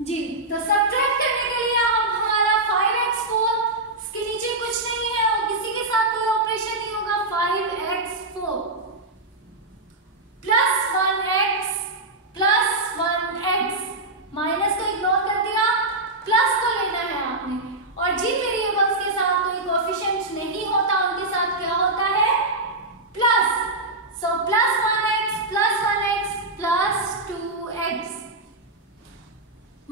जी। तो सब्ट्रैक्ट करने के लिए अब हमारा 5x4 इसके नीचे कुछ नहीं है और किसी के साथ कोई ऑपरेशन नहीं होगा। 5x4 प्लस 1x माइनस को इग्नोर कर दिया, प्लस को लेना है आपने। और जिन वेरिएबल्स के साथ कोई कोएफिशिएंट नहीं होता उनके साथ क्या होता है? Plus. So plus 1x plus 2x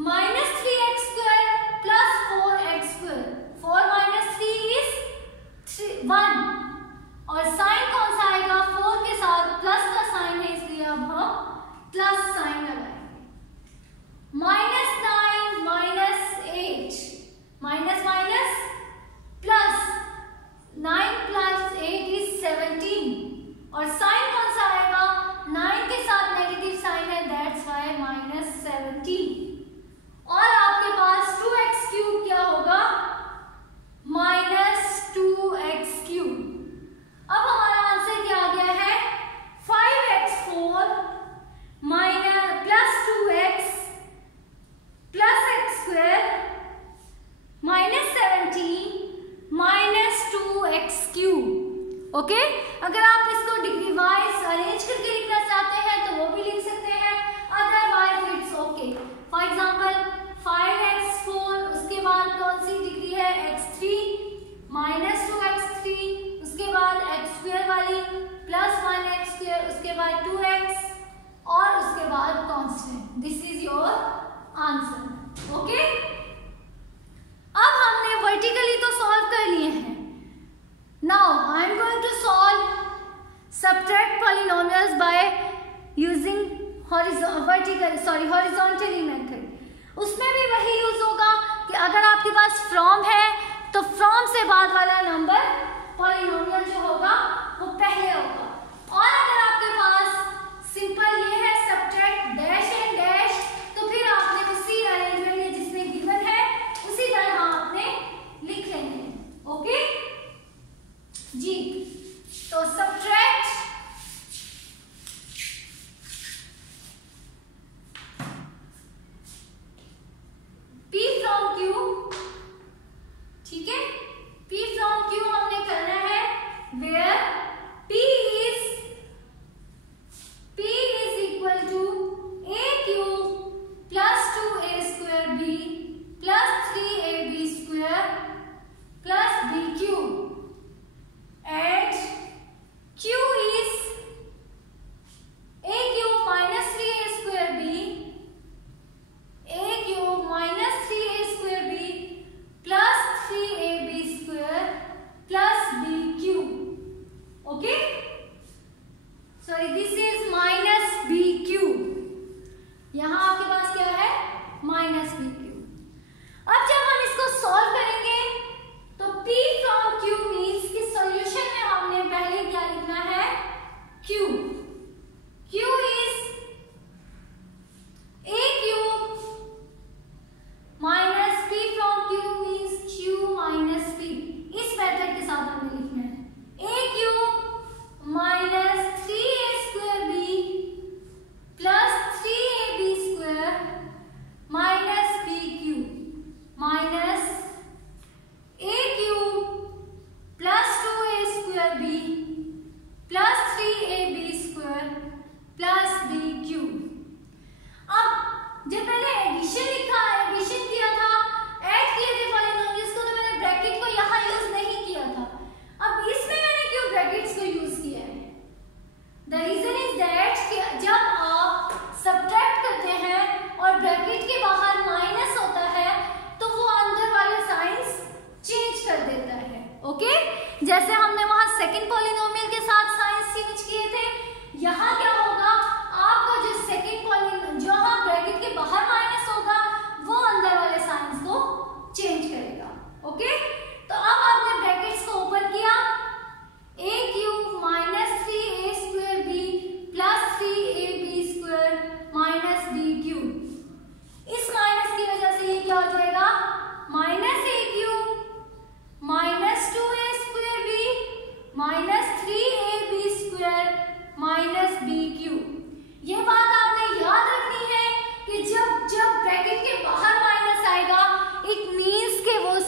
minus 3x square plus 4x square. 4 minus 3 is 1 और साइन कौन सा आएगा? 4 के साथ प्लस का साइन है इसलिए अब हम प्लस साइन लगाएंगे। Minus 9 minus 8 minus minus plus 9 plus 8 is 17 और साइन कौन सा आएगा? 9 के साथ नेगेटिव साइन है, दैट्स व्हाई माइनस 17। और आपके पास 2x क्यूब क्या होगा? Minus 2x cube. अब हमारा आंसर क्या आ गया है? 5x4 minus plus 2x plus x square minus 17 minus 2x cube. Okay, अगर आप इसको डिग्री वाइज अरेंज करके लिखना चाहते हैं तो वो भी लिख सकते हैं, otherwise it's okay. For example 5x4 उसके बाद कौन सी डिग्री है? x3 माइनस 2x3 उसके बाद x स्क्वायर वाली प्लस 1x स्क्वायर उसके बाद 2x और उसके बाद constant. This is your answer. Okay, अब हमने वर्टिकली तो सॉल्व कर लिए हैं। Now I am going to solve subtract polynomials by using horizontally method. उसमें भी वही यूज होगा कि अगर आपके पास फ्रॉम है तो फ्रॉम से बाद वाला नंबर पॉलिनोमियल जो होगा वो पहले होगा। और अगर आपके पास सिंपल ये है सबट्रैक्ट डैश एंड डैश तो फिर आपने उसी अरेंजमेंट में जिसमें गिवन है उसी तरह आपने लिख लेंगे। ओके जी, तो सबट्रैक्ट P from Q, ठीक है, P from Q हमने करना है where P is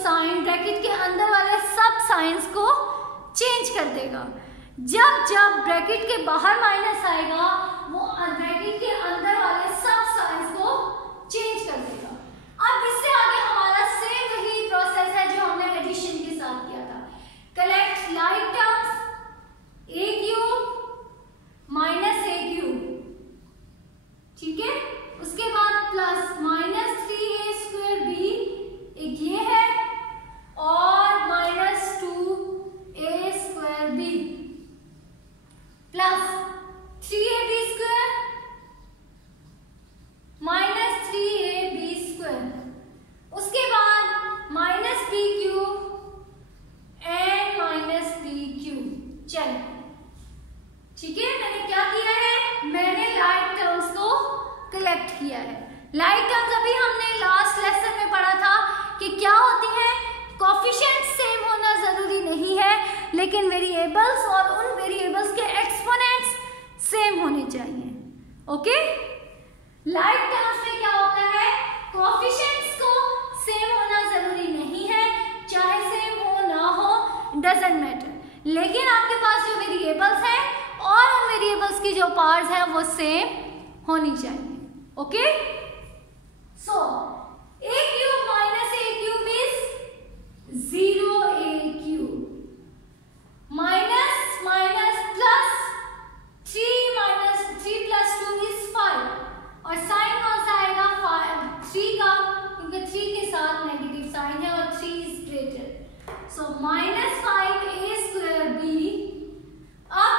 sign bracket के अंदर वाले सब साइंस को चेंज कर देगा। जब जब ब्रैकेट के बाहर माइनस आएगा वो ब्रैकेट के अंदर वाले सब साइंस को चेंज कर देगा। अब इससे आगे हमारा सेम वही प्रोसेस है जो हमने एडिशन के साथ किया था। Collect like terms a cube minus a cube, ठीक है। उसके बाद plus minus 3a square b, एक ये है, और minus 2a square b plus 3ab square minus 3ab square. उसके बाद minus b cube and minus b cube. चलो ठीक है, मैंने क्या किया है, मैंने लाइक टर्म्स को कलेक्ट किया है। लाइक टर्म्स अभी हमने लास्ट लेसन में पढ़ा था कि क्या होती है, कोफिशिएंट सेम होना जरूरी नहीं है, लेकिन वेरिएबल्स और उन वेरिएबल्स के एक्सपोनेंट्स सेम होने चाहिए। ओके, लाइक टर्म्स में क्या होता है, कोफिशिएंट्स को सेम होना जरूरी नहीं है, चाहे सेम हो ना हो डजंट मैटर, लेकिन आपके पास जो वेरिएबल्स हैं और उन वेरिएबल्स की जो पार्ट्स हैं वो सेम होनी चाहिए। Okay, so a cube minus a cube is 0a cube minus minus plus 3 plus 2 is 5, और साइन कौन सा आएगा 3 का, क्योंकि 3 के साथ नेगेटिव साइन है और 3 is greater, so minus 5a square b, अब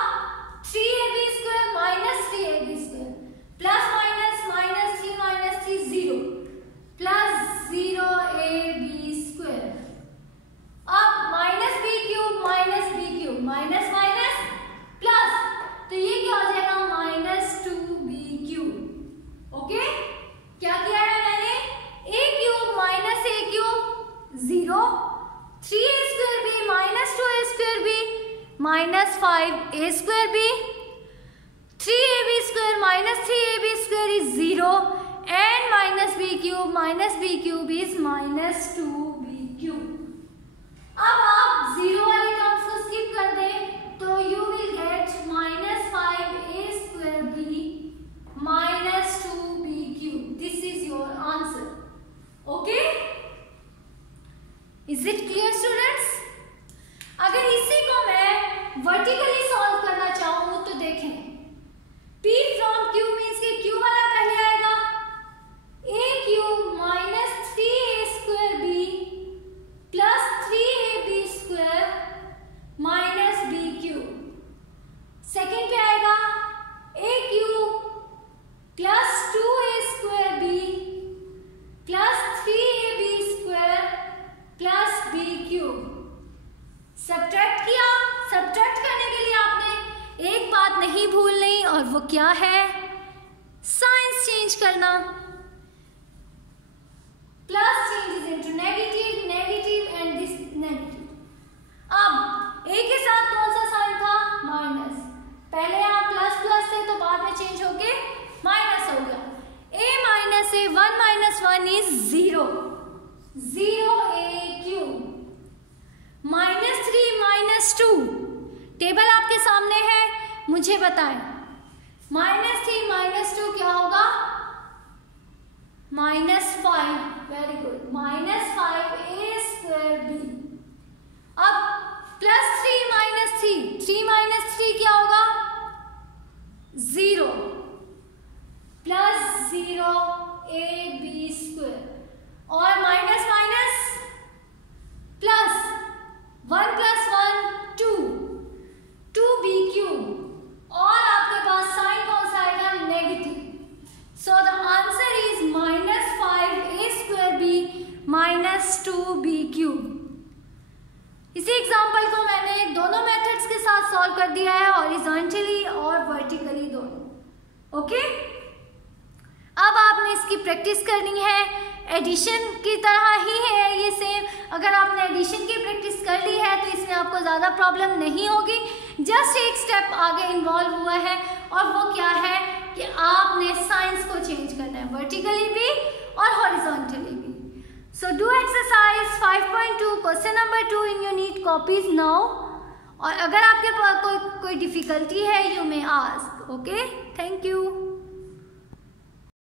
3ab square minus 3ab square plus minus minus 3 minus 3 0 plus 0ab square. अब minus b cube minus minus plus, तो ये क्या हो जाएगा माइनस 2b क्यूब। ओके, क्या किया है मैंने, a cube minus a cube 0, 3a square b minus 2a square b minus 5a square b, 3ab square minus 3ab square is 0 and minus b cube is minus 2b cube. अब आप 0 वाले terms को skip कर दें तो you will get minus 5a square b minus 2b cube. This is your answer. Okay, is it clear students? अगर इसी को मैं वर्टिकली सॉल्व करना चाहूं तो देखें, P फ्रॉम Q मीन्स कि Q वाला पहले आएगा, a cube minus 3a square b plus 3ab square minus b cube. Second पे आएगा a cube plus 2a square b plus 3ab square plus b cube. Subtract किया, subtract करने के लिए आपने एक बात नहीं भूलनी, और वो क्या है, साइंस चेंज करना। Plus changes into negative, negative and this negative. अब a के साथ कौन सा साइन था, माइनस, पहले यहाँ प्लस प्लस थे तो बाद में चेंज होके माइनस हो गया। a minus a 1 minus 1 is 0, 0a cube minus 3 minus 2, table आपके सामने है, मुझे बताएं माइनस 3 माइनस 2 क्या होगा, minus 5, very good, minus 5a square b। अब प्लस 3 माइनस 3 माइनस 3 क्या होगा, 0 प्लस 0ab स्क्वायर, और minus minus plus 1 plus 1 2, 2b cube, और आपके पास साइन कौन सा आएगा, negative, so the answer is minus 5a square b minus 2b cube. इसी एग्जाम्पल को मैंने दोनों मेथड्स के साथ सॉल्व कर दिया है, हॉरिजॉन्टली और वर्टिकली दोनों। ओके, अब आपने इसकी प्रैक्टिस करनी है, एडिशन की तरह ही है ये सेम। अगर आपने एडिशन की प्रैक्टिस कर ली है तो इसमें आपको ज़्यादा प्रॉब्लम नहीं होगी, जस्ट एक स्टेप आगे इन्वॉल्व हुआ है, और वो क्या है कि आपने साइंस को चेंज करना है, वर्टिकली भी और हॉरिजॉन्टली भी। So do exercise. exercise 5.2 question number 2 in your neat copies now. और अगर आपके पास कोई डिफिकल्टी है, you may ask. Okay, thank you.